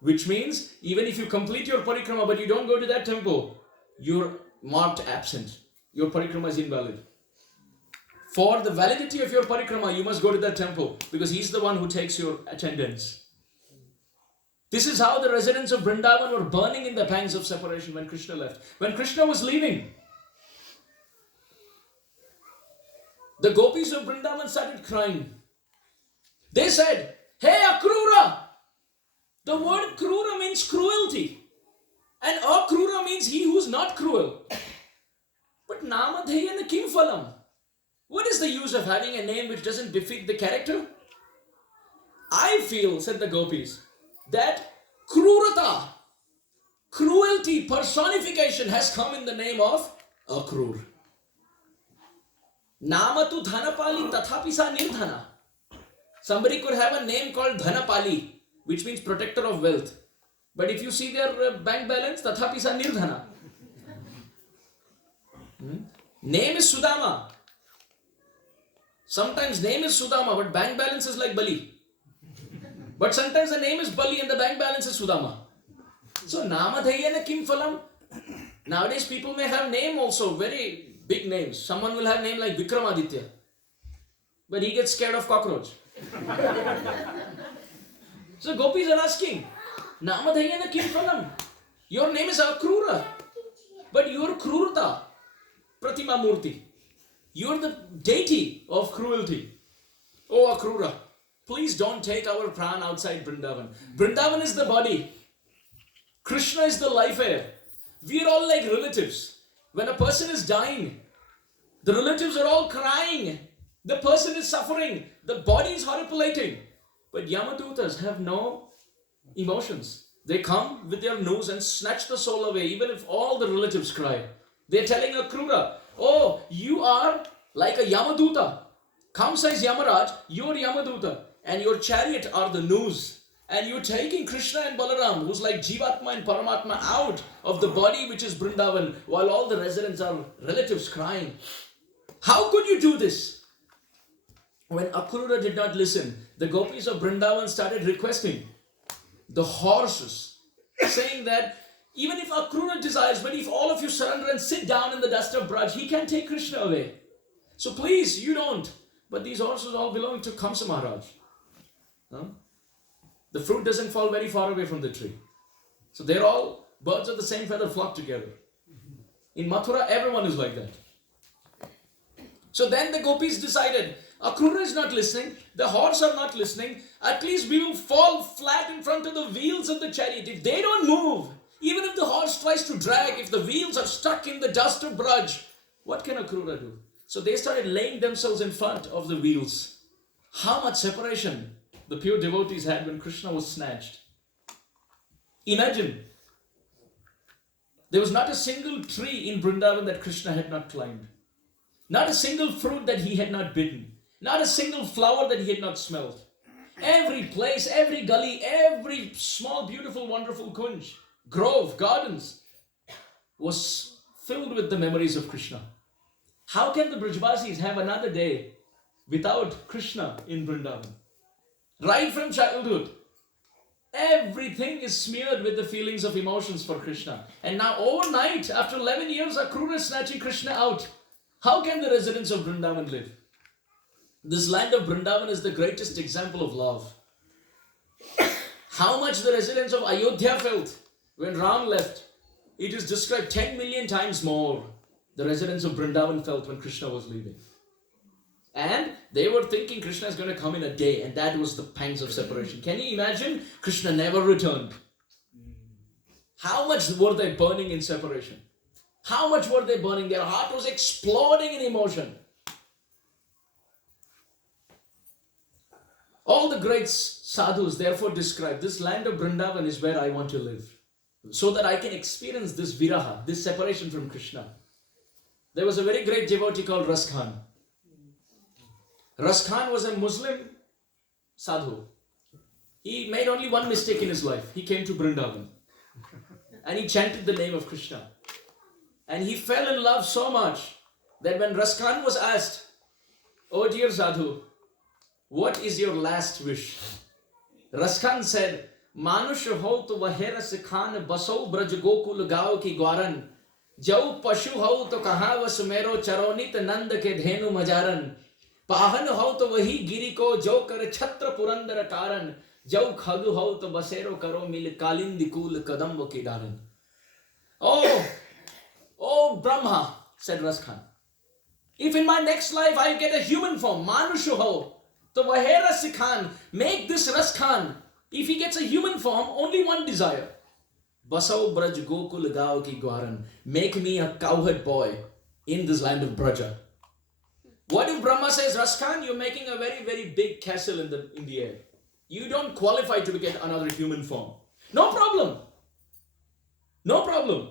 Which means even if you complete your Parikrama but you don't go to that temple, you're marked absent. Your Parikrama is invalid. For the validity of your Parikrama, you must go to that temple because he's the one who takes your attendance. This is how the residents of Vrindavan were burning in the pangs of separation when Krishna left. When Krishna was leaving, the gopis of Vrindavan started crying. They said, "Hey Akrura!" The word Krura means cruelty. And Akrura means he who's not cruel. But Namadheyana Kim Phalam? What is the use of having a name which doesn't befit the character? I feel, said the gopis, that Krurata, cruelty, personification has come in the name of Akrur. Namatu Dhanapali Tathapisa Nirdhana. Somebody could have a name called Dhanapali, which means protector of wealth. But if you see their bank balance, Tathapisa Nirdhana. Name is Sudama. Sometimes name is Sudama, but bank balance is like Bali. But sometimes the name is Bali and the bank balance is Sudama. So Namadheyana Kim Phalam. Nowadays people may have name also, very big names. Someone will have name like Vikramaditya. But he gets scared of cockroach. So gopis are asking, Namadheyana Kim Phalam. Your name is Akrura. But you are Krurta. Pratima Murti. You are the deity of cruelty. Oh Akrura, please don't take our pran outside Vrindavan. Vrindavan is the body. Krishna is the life air. We are all like relatives. When a person is dying, the relatives are all crying. The person is suffering. The body is horripilating. But Yamadutas have no emotions. They come with their nose and snatch the soul away, even if all the relatives cry. They're telling Akrura, oh, you are like a Yamaduta. Come, says Yamaraj, you're Yamaduta. And your chariot are the noose. And you're taking Krishna and Balaram, who's like Jivatma and Paramatma, out of the body which is Vrindavan, while all the residents are relatives crying. How could you do this? When Akrura did not listen, the gopis of Vrindavan started requesting the horses, saying that even if Akrura desires, but if all of you surrender and sit down in the dust of Braj, he can take Krishna away. So please, you don't. But these horses all belong to Kamsa Maharaj. No? The fruit doesn't fall very far away from the tree. So they're all birds of the same feather flock together. In Mathura, everyone is like that. So then the gopis decided, Akrura is not listening, the horse are not listening, at least we will fall flat in front of the wheels of the chariot. If they don't move, even if the horse tries to drag, if the wheels are stuck in the dust of Braj, what can Akrura do? So they started laying themselves in front of the wheels. How much separation the pure devotees had when Krishna was snatched. Imagine, there was not a single tree in Vrindavan that Krishna had not climbed. Not a single fruit that he had not bitten. Not a single flower that he had not smelled. Every place, every gully, every small, beautiful, wonderful kunj, grove, gardens was filled with the memories of Krishna. How can the Brajvasis have another day without Krishna in Vrindavan? Right from childhood, everything is smeared with the feelings of emotions for Krishna. And now overnight, after 11 years, Akrura is snatching Krishna out. How can the residents of Vrindavan live? This land of Vrindavan is the greatest example of love. How much the residents of Ayodhya felt when Ram left, it is described 10 million times more. The residents of Vrindavan felt when Krishna was leaving. And they were thinking Krishna is going to come in a day, and that was the pangs of separation. Can you imagine? Krishna never returned. How much were they burning in separation? How much were they burning? Their heart was exploding in emotion. All the great sadhus therefore describe this land of Vrindavan is where I want to live, so that I can experience this viraha, this separation from Krishna. There was a very great devotee called Ras Khan. Ras Khan was a Muslim sadhu. He made only one mistake in his life. He came to Vrindavan and he chanted the name of Krishna. And he fell in love so much that when Ras Khan was asked, "Oh dear sadhu, what is your last wish?" Ras Khan said, "Manush ho to vahera se khan baso braj gokul gao ki gwaran. Jau pashu ho to kaha vas mero charonit nand ke dhenu majaran. Pahan ho to vahi giri ko jo kar chhatra purandar karan. Jau khag ho to basero karo mil kalindi kul kadambo ki daran." Oh Brahma, said Ras Khan, if in my next life I get a human form, Manushu ho, to vahera se khan, make this Ras Khan, if he gets a human form, only one desire. Basau braj gokul gao ki gwaran. Make me a cowherd boy in this land of Braja. What if Brahma says, Ras Khan, you're making a very, very big castle in the air. You don't qualify to get another human form. No problem. No problem.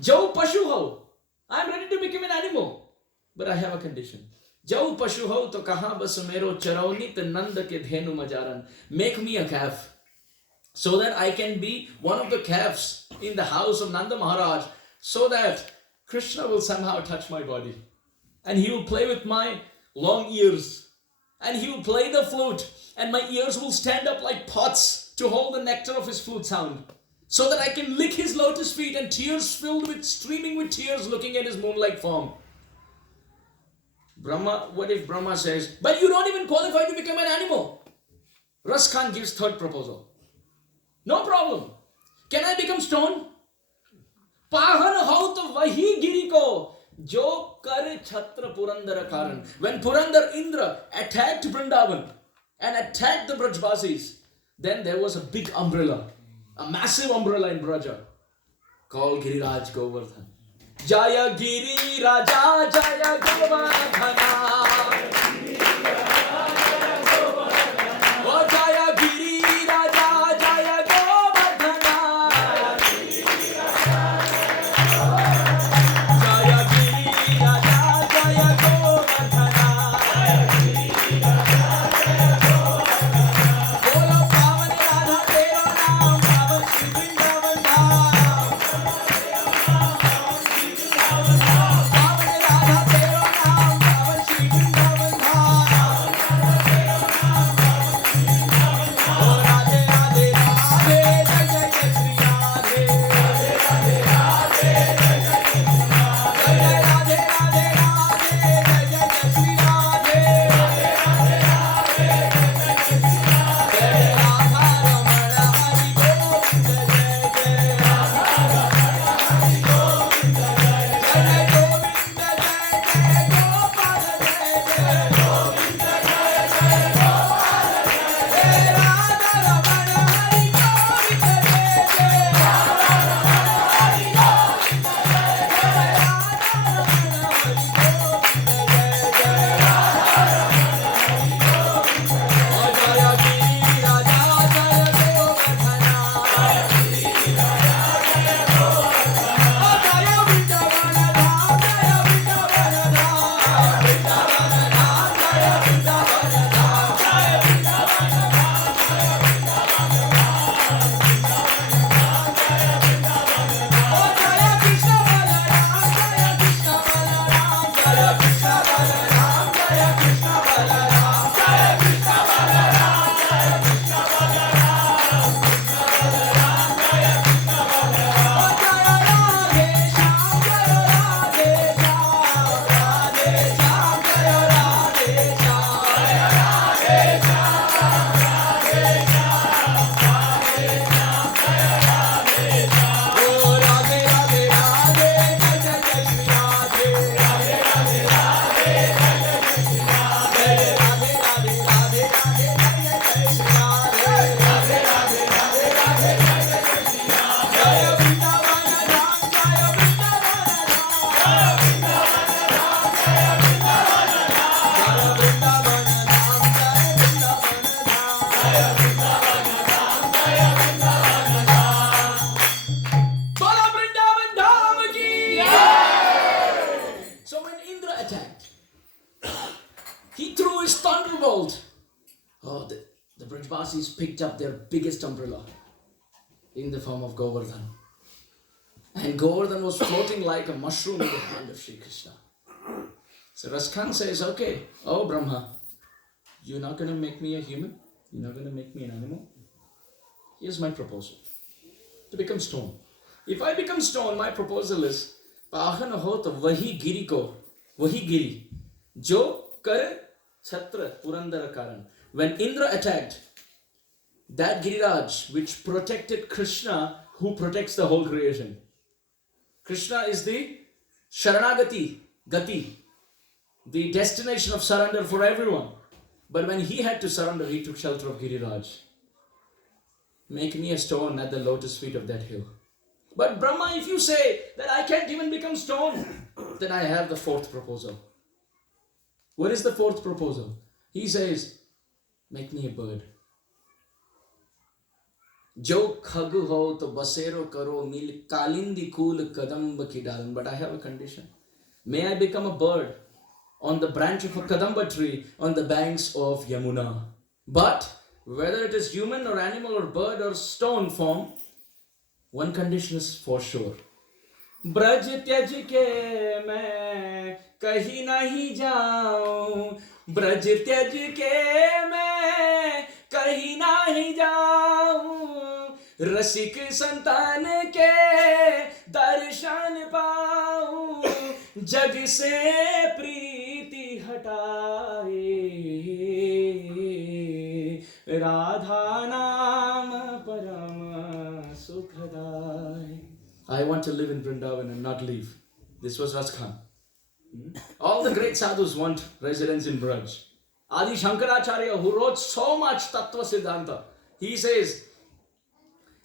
Jau pashu ho. I'm ready to become an animal. But I have a condition. Jau pashu ho to kaha bas mero charaunit nand ke dhenu majaran. Make me a calf, so that I can be one of the calves in the house of Nanda Maharaj, so that Krishna will somehow touch my body. And he will play with my long ears. And he will play the flute. And my ears will stand up like pots to hold the nectar of his flute sound. So that I can lick his lotus feet and streaming with tears looking at his moon-like form. What if Brahma says, but you don't even qualify to become an animal? Ras Khan gives third proposal. No problem. Can I become stone? Pahan ho to vahi giri ko jo kare chhatra purandara karan. When Purandar Indra attacked Vrindavan and attacked the Brajvasis, then there was a big umbrella, a massive umbrella in Braja called Giriraj Govardhan. Jaya Giri Raja Jaya Govardhana. Oh Jaya Giri Raja Jaya Govardhana. Jaya Giri Raja Jaya Govardhana. Bolo Pavan Radha Tera Naam Pavan Shri Vrindavan Dham. Pavan Radha Tera Naam Pavan Shri Vrindavan Dham. Oh Radhe Radhe Radhe Jai Jai Jai Shri Radhe. Radhe Radhe Radhe Jai Jai Jai Shri Radhe. Jai Radhe Radhe Radhe Jai Jai Jai Shri Radhe. Radhe Radhe Radhe Jai Jai Jai Shri Radhe. Jai Radha Ramana Hari Govinda Jai Jai. Radha Ramana Hari Govinda Jai Jai. Jai Jai Govinda Jai Jai Gopala Jai Jai. Govinda Jai Jai Gopala Jai Jai. Jai Radha Ramana Hari Govinda Jai Jai. Radha Ramana Hari Govinda Jai Jai. Jai Radha Ramana Hari Govinda Jai Jai. Radha Ramana Hari Govinda Jai Jai. Oh Jaya Giri Raja Jaya Govardhana. Jaya Giri Raja Jaya Govardhana. Oh Jaya Vrindavana Dham Jaya Vrindavana Dham. Jaya Vrindavana Dham Jaya Vrindavana Dham. Jaya Vrindavana Dham Jaya Vrindavana Dham. Oh Jaya Krishna Balaram Jaya Krishna Balaram. Jaya Krishna Balaram Jaya Krishna Balaram. Jaya Krishna Balaram Jaya Krishna Balaram. Oh Jaya Radhe Shyam Jaya Radhe Shyam. Radhe Shyam Jaya Radhe Shyam. Jaya Radhe Shyam Radhe Shyam. Radhe Shyam Jaya Radhe Shyam. Oh Radhe Radhe Radhe Jai Jai Jai Shri Radhe. Radhe Radhe Radhe Jai Jai Jai Shri Radhe. Oh, the Brajvasis picked up their biggest umbrella in the form of Govardhan. And Govardhan was floating like a mushroom in the hand of Sri Krishna. So Raskhan says, okay, oh Brahma, you're not going to make me a human? You're not going to make me an animal? Here's my proposal. To become stone. If I become stone, my proposal is, Pahan ho to vahi giri ko, vahi giri, jo kare chhatra purandara karan. When Indra attacked, that Giriraj which protected Krishna, who protects the whole creation. Krishna is the Sharanagati, Gati, the destination of surrender for everyone. But when he had to surrender, he took shelter of Giriraj. Make me a stone at the lotus feet of that hill. But Brahma, if you say that I can't even become stone, then I have the fourth proposal. What is the fourth proposal? He says, make me a bird. Jo khagu ho to basero karo mil kalindi kool kadamba ki dalan. But I have a condition. May I become a bird on the branch of a kadamba tree on the banks of Yamuna. But whether it is human or animal or bird or stone form, one condition is for sure. Braj त्यज के मैं कहीं नहीं जाऊं, ब्रज त्यज के मैं कहीं नहीं जाऊं, रसिक संतान के दर्शन पाऊं, जग से प्रीति हटाए, राधा नाम परम सुखदाय. I want to live in Vrindavan and not leave. This was Raskhan. All the great sadhus want residence in Braj. Adi Shankaracharya, who wrote so much Tattva Siddhanta, he says,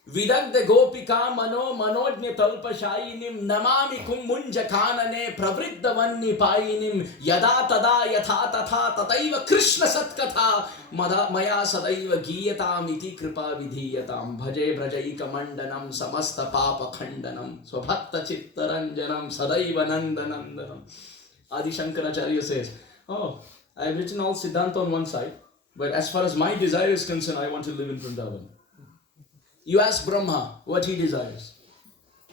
Vidagda Gopika Mano Manojnya Talpashayinim Namami Kumbunja Kanane Pravriddhavanni Payinim Yada Tada Yatha Tatha Tataiva Krishna Satkatha Maya Sadaiva Giyatam Iti Kripa Vidhiyatam Bhaje Brajaika Mandanam Samasta Papa Khandanam Swabhatta Chittaranjanam Sadaiva Nandanandanam. Adi Shankaracharya says, oh, I have written all Siddhanta on one side, but as far as my desire is concerned, I want to live in Vrindavan. You ask Brahma what he desires.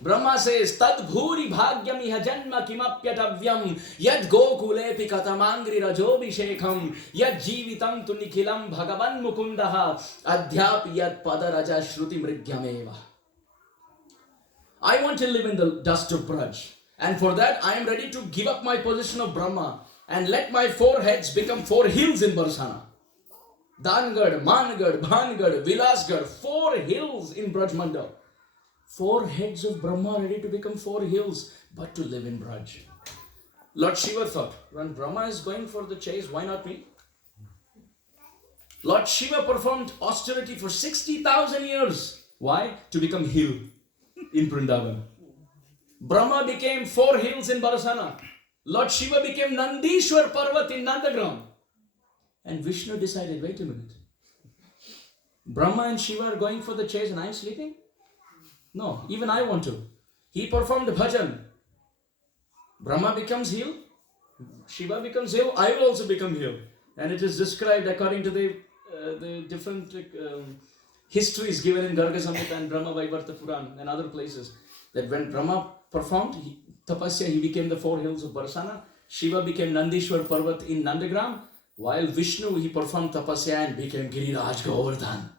Brahma says, Tad bhuri bhagyam iha janma kimapyatavyam yad gokulepi katamangri rajobhishekham yad jivitam tu nikhilam bhagavan mukundaha adhyapi yad padaraja shruti mrigyameva. I want to live in the dust of Braj. And for that, I am ready to give up my position of Brahma and let my four heads become four hills in Barsana. Dangad, Mangad, Bhangad, Vilasgad, 4 hills in Braj Mandal. 4 heads of Brahma ready to become 4 hills, but to live in Braj. Lord Shiva thought, when Brahma is going for the chase, why not me? Lord Shiva performed austerity for 60,000 years. Why? To become hill in Vrindavan. Brahma became 4 hills in Barsana. Lord Shiva became Nandishwar Parvat in Nandagram. And Vishnu decided, wait a minute. Brahma and Shiva are going for the chase and I'm sleeping? No, even I want to. He performed bhajan. Brahma becomes hill. Shiva becomes hill. I will also become hill. And it is described according to the different histories given in Garga Samhita and Brahma Vaivarta Puran and other places. That when Brahma performed tapasya, he became the 4 hills of Barsana. Shiva became Nandishwar Parvat in Nandagram. While Vishnu, he performed tapasya and became Giriraj Govardhan.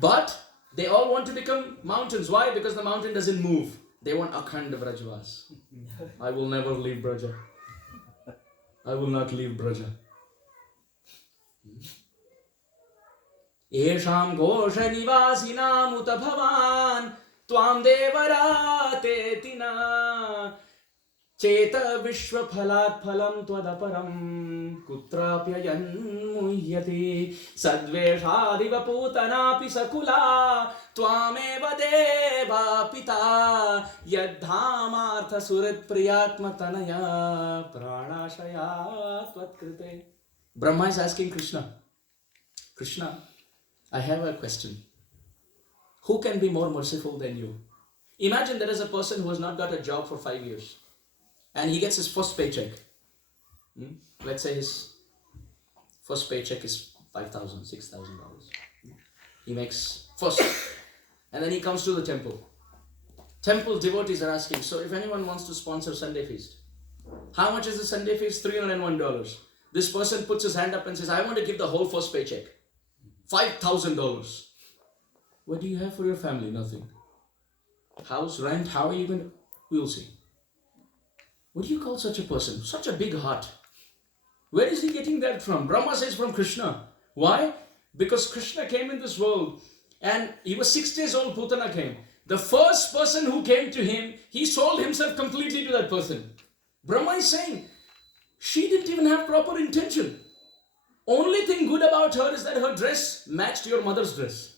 But they all want to become mountains. Why? Because the mountain doesn't move. They want Akhanda Brajvas. I will never leave Braja. I will not leave Braja. Esham Gosha Nivasinam Uta Bhavan Tvam Devarate Tina Cheta Vishwa Phalat Phalam Tvadaparam Kutrapyayan Muhyati Sadveshadiva Putanapi Sakula Tvameva Deva Pita Yadhamartha Surit Priyatma Tanaya Pranashaya Tvatkrite. Brahma is asking Krishna, Krishna, I have a question. Who can be more merciful than you? Imagine there is a person who has not got a job for 5 years. And he gets his first paycheck. Let's say his First paycheck is $5,000, $6,000. He makes first. And then he comes to the temple. Temple devotees are asking, so if anyone wants to sponsor Sunday feast, how much is the Sunday feast? $301. This person puts his hand up and says, I want to give the whole first paycheck. $5,000. What do you have for your family? Nothing. House, rent, how are you going to? We'll see. What do you call such a person? Such a big heart. Where is he getting that from? Brahma says from Krishna. Why? Because Krishna came in this world and he was 6 days old, Putana came. The first person who came to him, he sold himself completely to that person. Brahma is saying, she didn't even have proper intention. Only thing good about her is that her dress matched your mother's dress.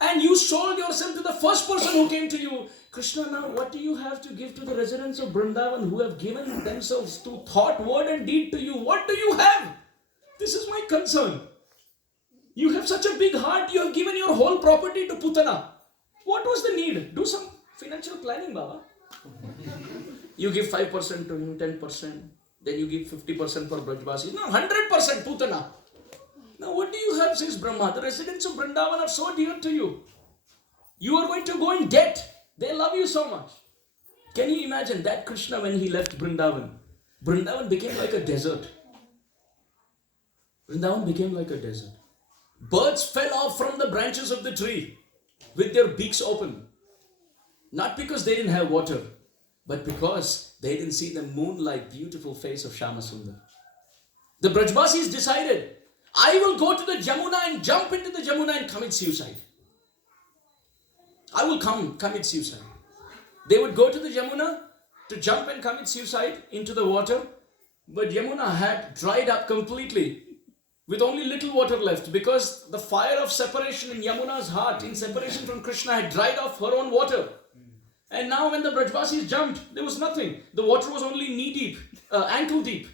And you sold yourself to the first person who came to you. Krishna, now what do you have to give to the residents of Vrindavan who have given themselves to thought, word and deed to you? What do you have? This is my concern. You have such a big heart. You have given your whole property to Putana. What was the need? Do some financial planning, Baba. You give 5% to him, 10%. Then you give 50% for Brajbasi. No, 100% Putana. Now what do you have, says Brahma? The residents of Vrindavan are so dear to you. You are going to go in debt. They love you so much. Can you imagine that Krishna when he left Vrindavan? Vrindavan became like a desert. Vrindavan became like a desert. Birds fell off from the branches of the tree with their beaks open. Not because they didn't have water, but because they didn't see the moonlight beautiful face of Shama Sundar. The Brajbasis decided, I will go to the Jamuna and jump into the Jamuna and commit suicide. I will commit suicide. They would go to the Jamuna to jump and commit suicide into the water, but Yamuna had dried up completely with only little water left because the fire of separation in Yamuna's heart, in separation from Krishna, had dried off her own water. And now when the Brajbasis jumped, there was nothing. The water was only knee deep, ankle deep.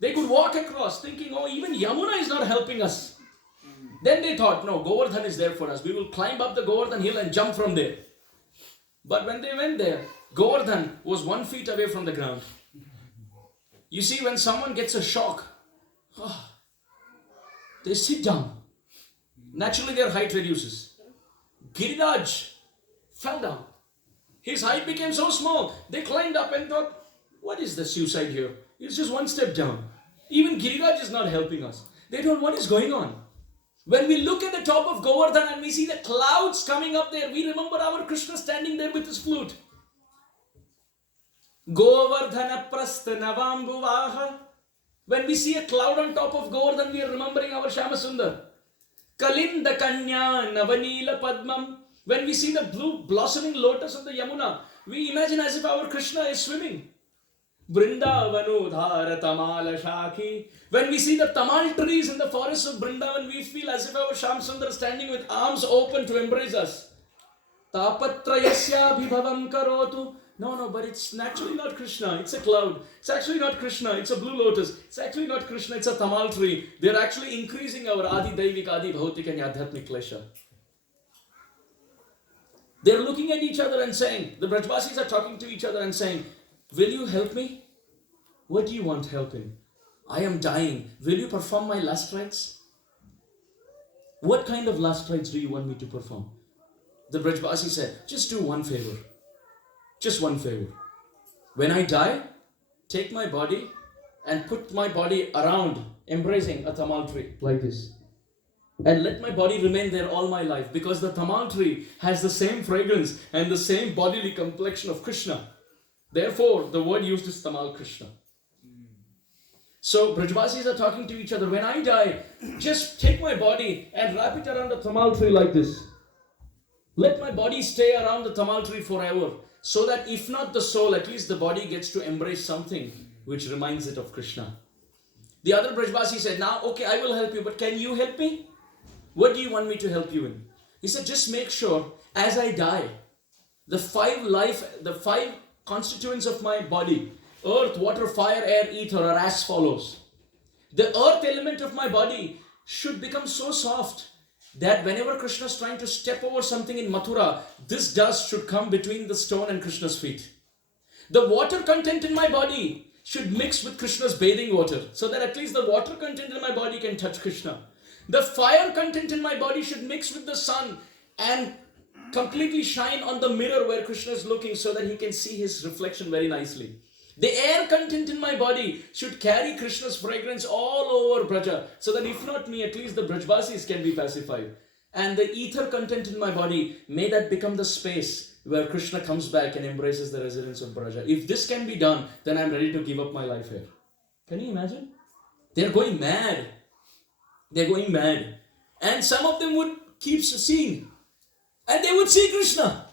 They could walk across thinking, oh, even Yamuna is not helping us. Then they thought, no, Govardhan is there for us. We will climb up the Govardhan hill and jump from there. But when they went there, Govardhan was 1 feet away from the ground. You see, when someone gets a shock, they sit down. Naturally, their height reduces. Giriraj fell down. His height became so small. They climbed up and thought, what is the suicide here? It's just 1 step down. Even Giriraj is not helping us. They thought, what is going on? When we look at the top of Govardhan and we see the clouds coming up there, we remember our Krishna standing there with his flute. Govardhana prastha navambuvaha. When we see a cloud on top of Govardhan, we are remembering our Shama Sundar. Kalinda kanya navanila padmam. When we see the blue blossoming lotus of the Yamuna, we imagine as if our Krishna is swimming. Vrindavanu dhara tamala shaki. When we see the tamal trees in the forests of Vrindavan, we feel as if our Sham Sundar is standing with arms open to embrace us. Tapatrayasya bhibhavam karotu. No, but it's naturally not Krishna. It's a cloud. It's actually not Krishna. It's a blue lotus. It's actually not Krishna. It's a tamal tree. They're actually increasing our Adi Daivik, Adi Bhautik and Adhyatmik Klesha. They're looking at each other and saying, the Brajbasis are talking to each other and saying, will you help me? What do you want help in? I am dying. Will you perform my last rites? What kind of last rites do you want me to perform? The Brajbasi said, just do one favor. Just one favor. When I die, take my body and put my body around, embracing a tamal tree like this. And let my body remain there all my life, because the tamal tree has the same fragrance and the same bodily complexion of Krishna. Therefore, the word used is tamal Krishna. So, Brajbasis are talking to each other. When I die, just take my body and wrap it around the tamal tree like this. Let my body stay around the tamal tree forever, so that if not the soul, at least the body gets to embrace something which reminds it of Krishna. The other Brajbasi said, now, okay, I will help you, but can you help me? What do you want me to help you in? He said, just make sure, as I die, the five constituents of my body, earth, water, fire, air, ether, are as follows. The earth element of my body should become so soft that whenever Krishna is trying to step over something in Mathura, this dust should come between the stone and Krishna's feet. The water content in my body should mix with Krishna's bathing water, so that at least the water content in my body can touch Krishna. The fire content in my body should mix with the sun and completely shine on the mirror where Krishna is looking, so that he can see his reflection very nicely. The air content in my body should carry Krishna's fragrance all over Braja, so that if not me, at least the Brajvasis can be pacified. And the ether content in my body, may that become the space where Krishna comes back and embraces the residents of Braja. If this can be done, then I'm ready to give up my life here. Can you imagine? They're going mad. They're going mad. And some of them would keep seeing. And they would see Krishna.